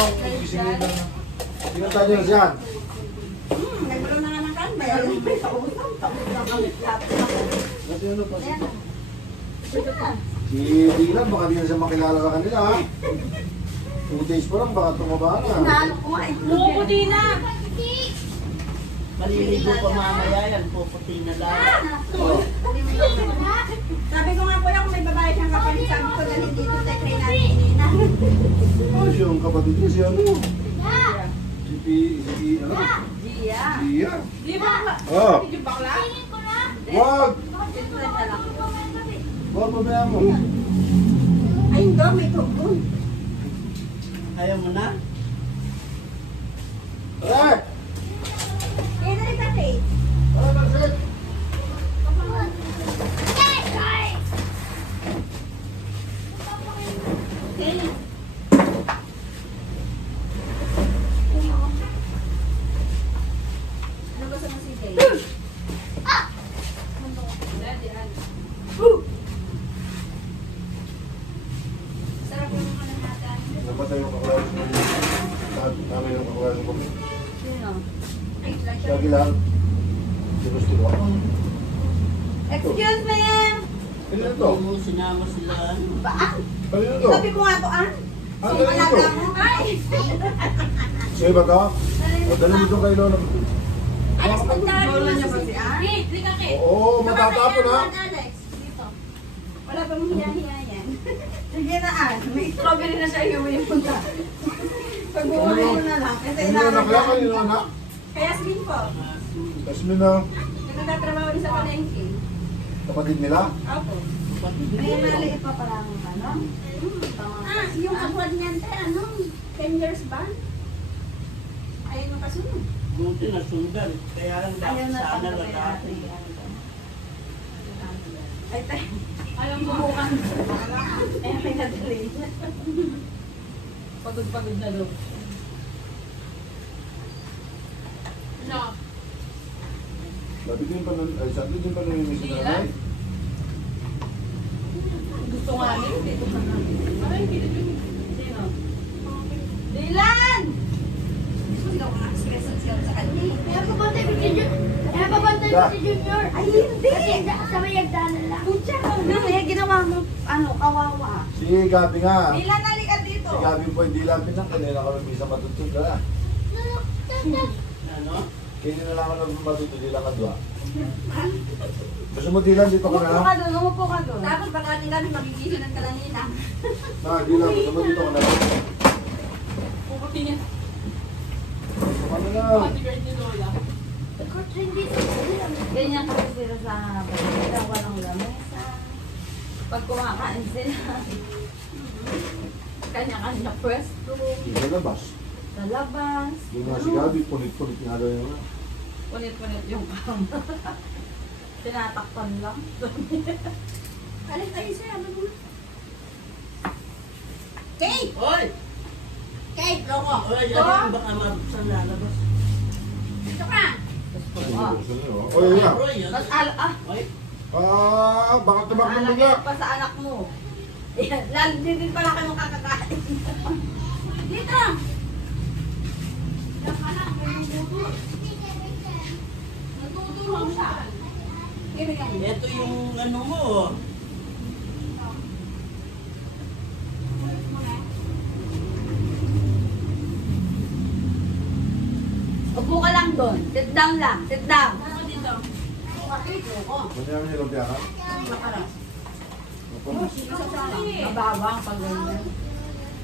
Gisingin na. Pinunta niyo na siya. Nagbulo na nga ng kanda. May pausap. Tapos na kami lahat. Kasi ano pa? Ayan. Sige na. Si Dylan, baka di na siya makilala sa kanila ha. 2 days pa lang, baka tumaba na. Naano ko nga. Pumuputi na. Maliligo pa mamaya yan, puputi na lang. Oh. Sabi ko nga po kung may babae siyang kapalit, sabi ko dali dito sa kay natin Nina. Oh, siyang kapatid niya, si ano? Si ano? Gia. Iya. Di ba? Oh. Yung bakla? Wag! Ito na lang. Wag, pabayaan mo. Ay, hindi. May tugon. Ayaw mo na? Tara! Kaya na rin kasi. Tara, Marcel! Ano ba sa masigay? Sarap yung mga natin. Napatay yung kakulas mo. Namin yung kakulas mo. Sino? Ay, Lagi lang. Gusto ko. Excuse me! Kanina to? Hindi mo sinama sila. Baan? Kanina to? Sabi ko nga to, ah? Ah, So, kanina to? malaga mo. Ay! Sa'yo ba to? O, dali mo itong kay Lola. Alex, magdaan mo Lola na niya si ba si ah? Kate, lika Kate. Oo, matatapon ha. Alex, dito. Wala bang hiya-hiya yan? Sige na, may strawberry na siya iuwi mo na. Pag-uwi mo na lang. Kasi Kanina na kaya kanina na. Kaya Slim po. Tapos mo na Yung nagtatrabaho rin sa palengke. kapatid nila. Opo. Pati May maliit pa parang ano? Yung agwad niyan, te, ano? 10 years ba? Ayun yung kasunod. buti na sundan. Kaya lang Ayaw dapat na sana tanggapin lalaki. natin. Ay, te. Alam mo, Bukan. Eh, pinadali. pagod-pagod na daw. No. Sabi din pa nun, ay sabi din pa nun yung si nanay. Gusto nga niya. Dito ka na. Ay, hindi din. Sino? Dylan! Hindi ako na-express sa kanya. Kaya babantay ko si Junior. Kaya babantay ko si Junior. Ay, hindi! Kasi sa may agdanan lang. Pucha, ano eh, ginawa mo, ano, kawawa. Si Gabi nga. Dylan, nalika dito. Si Gabi po hindi lang pinang kanina ka nabisa matutod na. Ano? Kaya na lang ako matutod, di lang kadwa. Gusto mo Dylan, dito ka na lang? Umupo ka doon. Tapos baka din kami magigising ng kalanina. Ah, Dylan, gusto mo dito ka na lang? Puputi niya. Gusto ka na lang. Happy birthday, Lola. Ganyan kasi sila sa pagkita, walang lamesa. Pag kumakain sila, kanya-kanya pwesto, Hindi ka labas. sa labas. Yung nga si Gabi, punit-punit nga daw yung mga. Punit-punit yung kama. Tinatakpan lang. Alis tayo siya, ano mo? Kate! Hoy! Kate, loko! Hoy, yan baka mabuksan lalabas. Dito ka! Oh, yun nga. Roy, yan. Tapos Hoy, Ah, baka tumakbo mo anak nga. pa sa anak mo. Yan, lalo din pala kayo makakakain. Dito! Natutulong siya. Gino yan. ito yung ano mo. Upo ka lang doon. Sit down lang. Sit down. Ano dito? Manyaman niya lang ka? Mababang pag ganyan.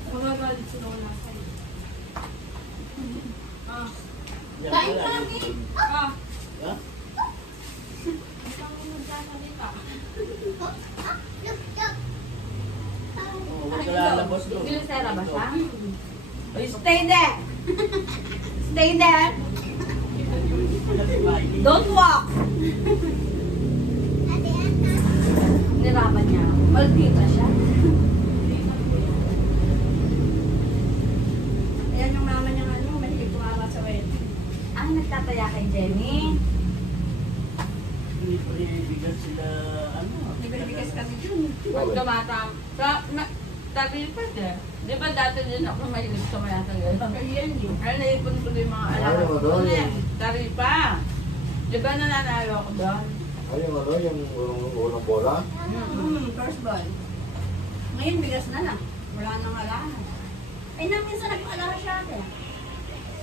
Magagalit si Lola sa'yo. Ah. Yan Kain wala. ka lang eh. Ah. Ha? Ikaw ang nagsasalita. Oh, huwag ka lalabas doon. Bilisera ba siya? Stay there. Stay there. Don't walk. Nirapan niya. Maldita siya. Ayan yung mama niya ano, mahilig tumama sa wedding. Ang nagtataya kay Jenny. Hindi pa rin sila, ano. Nagbibigas kami dun. Pag tumata. Tabi pa dyan. Di ba dati din ako mahilig sa maya sa gano'n? Kaya hindi. Ay, naipon ko din yung mga Ay, alakas ko. ano, Ano yun. yan? Taripa. Di ba nananalo ako doon? Ay, yung ano, yung unang bola. First ball. Ngayon, bigas na lang. Wala nang alahan. Ay, nang minsan nag-alahan siya ate.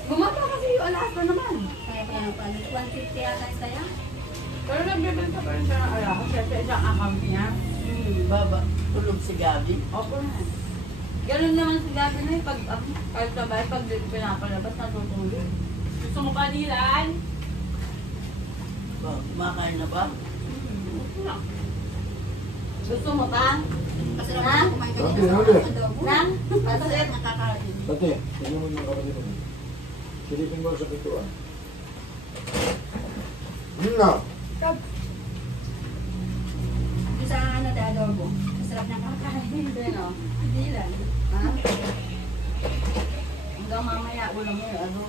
Bumaba kasi yung alas ko naman. Kaya pa yung 150 yata yung saya. Pero nagbibenta pa rin siya ng alakas kasi isang account niya. Baba, tulog si Gabi. Opo na. Ganun naman si Gabi na yung pag, kahit sabay, pag pinapalabas, natutulog. Gusto mo pa nilaan? Ba, kumakain na ba? Gusto mo pa? Kasi Ha? naman kumain Sabi, kanina sabi. sa adobo. Nang? Kasi nakakain. Dati, tignan mo yung kapatid mo. Silipin mo sa pintuan. Na. Yung sa ano, de adobo. Masarap niyang kakain. Hindi, no? Hindi lang. Ha? Hanggang mamaya, ulam mo yun. Ano?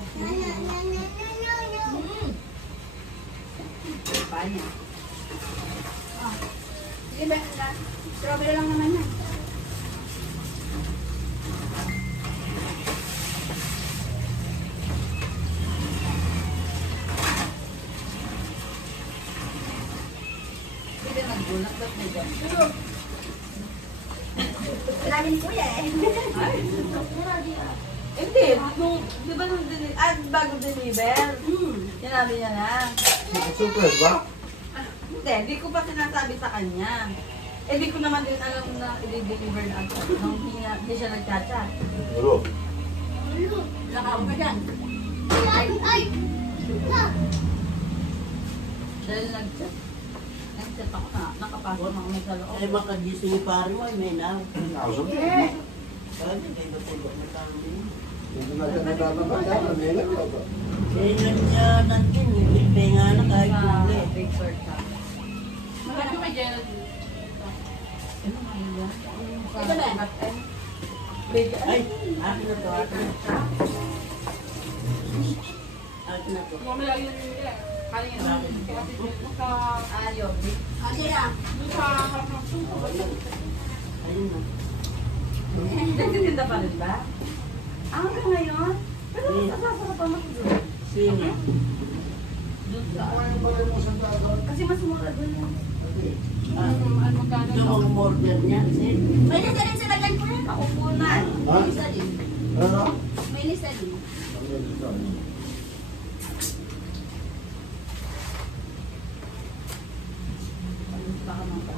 Pa niya. Ah. Sige ba? Strawberry lang naman yan. Hindi nagbulat, ba't may ganun? Sinabi ni Kuya eh. Ay, hindi. Di ba nung bago deliver? Sinabi niya na. Surprise ba? Hindi ko pa sinasabi sa kanya. Eh, di ko naman din alam na i-deliver na agad. Nung hindi siya nagchat-chat. Bro. Lakaw ka dyan. Dahil nag-chat. Nag-chat ako na. Nakapasok na kami sa loob. Ay, makagising yung pare mo, ay may na. Awesome. Sabi, kay Batego, magkano yun? Hindi na siya nagtatapag. Manila ka ba? Eh, nandiya natin, may nga na kahit Sa huli. big sort ka. Magkano may Gerald? Ano nga yun? Ito na. Big, Ay, akin na to, akin na to. Akin na to. Mamaya yun yun. Kaya yun. Kasi ayaw. Ate ah. Ayun na. Nagtitinda pa rin ba? Hanggang ngayon? Pero nasasarap pa matulog. Sino? Doon sa Kumain pa rin mo sa dagat. kasi mas mura doon yun. Ah, Ano magkano? yung order niya, sin. May lista din sa lagyan ko yan. Ako po na. Ha? May lista din. Ano? May lista din. Ano yun ito? Baka mga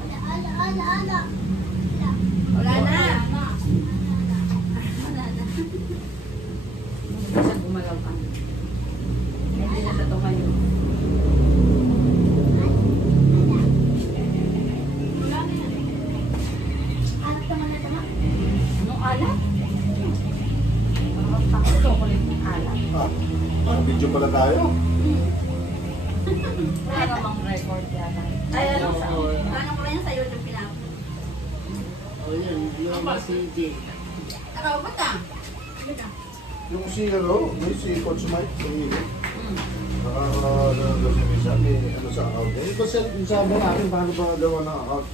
Wala na. Kasi gumalaw ka. Hindi na sa tumayo. Anong alat? Ako chocolate ng alat. Ah, parang video pala tayo. Wala namang record yata. Ay, ano sa Paano ko ba yan sa YouTube pinap? O yun, yung masigi. Nakaubot ah. Yung si ano, may si Coach Mike, tumili. Hmm. Sabi, ano sa account. Eh, kasi sabi natin, paano ba gawa ng account?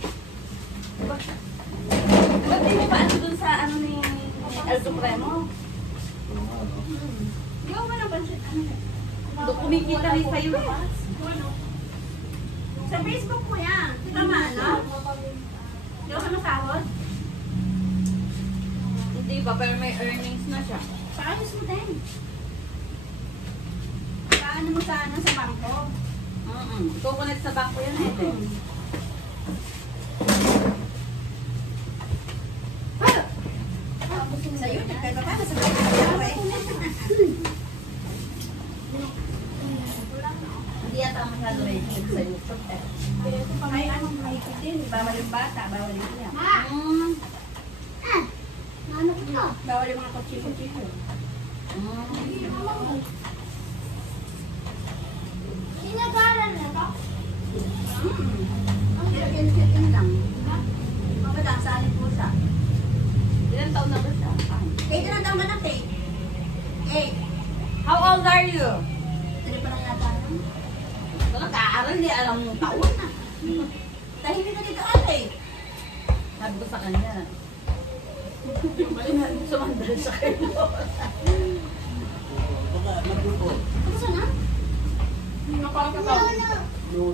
Ba't di mo pa ano dun sa ano ni El Supremo? Ano nga, no? Di ko ba napansin? Doon kumikita rin sa'yo eh. Sa Facebook mo yan. Kita mo ano? Di ko ka masahod? Hindi ba? Pero may earnings na siya. Paayos mo din. Paano mo sa ano sa bangko? Kukunik sa bangko yun eh. Sa YouTube, kaya baka sa Facebook eh. Hindi yata masyado rated sa YouTube eh. Ay, anong mahigit din? Bawal yung bata, bawal yung iyak. Bawal yung mga kutsilo-kutsilo. Yan lang. Mabalang sa alin po siya. Ilan taon na ba siya? Kaya na daw ganap eh. Eh, How old are you? tali pa lang yata. Nag-aaral, di alam yung taon na. Tahimik na dito ate. Sabi ko sa kanya, Sumandal siya kayo. Baka magupo. Ano sana? No.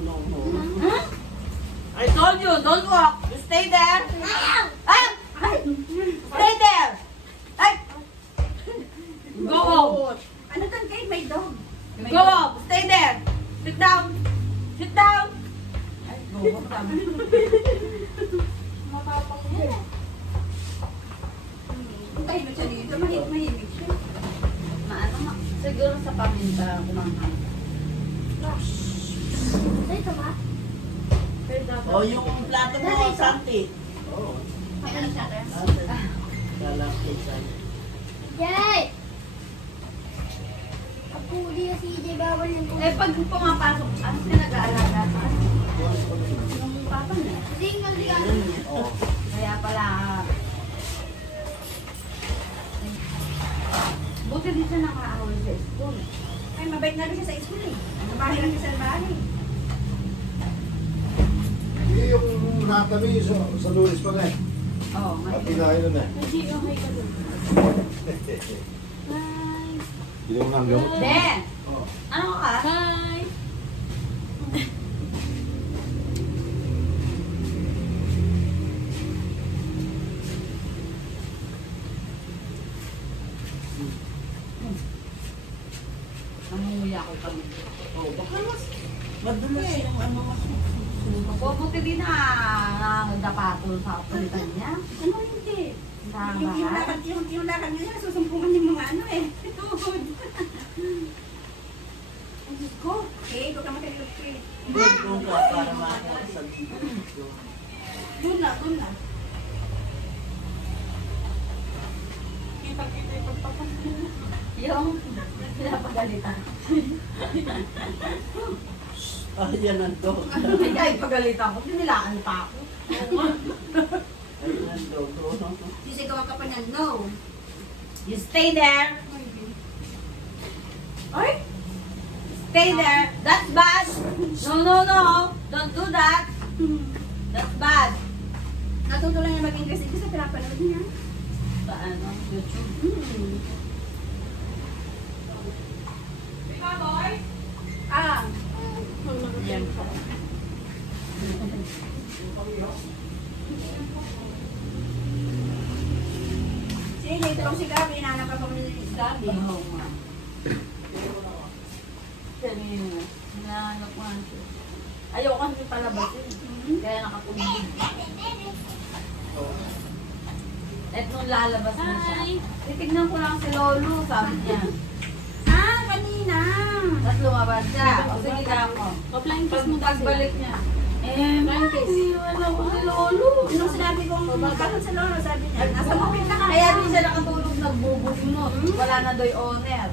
I told you, don't walk. You stay there. Ay! Stay there. Ay! Go home. Ano kan kay may dog? Go home. Stay there. Sit down. Sit down. Ay, go home. Matapang yan eh. Tahimik siya dito. Mahimik siya. Maano nga? Siguro sa paminta kumangkang. Dito ba? O yung plato mo, Santi. Oo. May ano siya rin? Lalaki sa'yo. Yay! Ako di si CJ bawal yan. Eh, pag pumapasok, ano ka nag-aalaga sa akin? Yung papa niya. Single di ka. Oo. Kaya pala, buti din siya nakaawal sa school. Ay, mabait na rin siya sa school eh. Bahay lang siya sa bahay. Hindi yung nakatabi sa Lunes pa na eh. Oo, At tinahin na eh. Hindi, okay ka dun. Hi! Hindi mo nang gamot. De! Ano ka? Hi! Nangunguya ko kami. Oh, baka mas madulas yung ano mas Buti din na dapato sa palitan niya. Ano hindi? Yung Tama. lakad niya, nasusumpungan yung mga ano eh. Tuhod. Ang Diyos ko. Eh, huwag ka matalilog ko eh. doon ka para makakasan. Doon na, doon na. Yung pinapagalitan. Ayan ang dog. Ay, kahit pagalitan ko, pinilaan pa ako. Ayan ang dog. Sisigawan ka pa niyan, no. You stay there. Ay! Stay there. That's bad. No, no, no. Don't do that. That's bad. Natuto lang niya mag-English dito sa pinapanood niya. Sa ano, YouTube. Ah, Yan po. sige, itong si Gabi, hinahanap ka pa mo ni Gabi. Oo nga. Kanina. Hinahanap ko nga siya. Ayoko kasi palabasin. Kaya nakapulog. At nung lalabas na siya, titignan ko lang si Lolo, sabi niya. Ah, kanina. Tapos lumabas siya. O sige na ako. Offline kiss mo kasi. Pagbalik niya. Wala ko si Lolo. Nung sinabi kong bakit sa lolo, sabi niya, nasa bukid na ka. Kaya din siya nakatulog nagbubog mo. Wala na doy owner.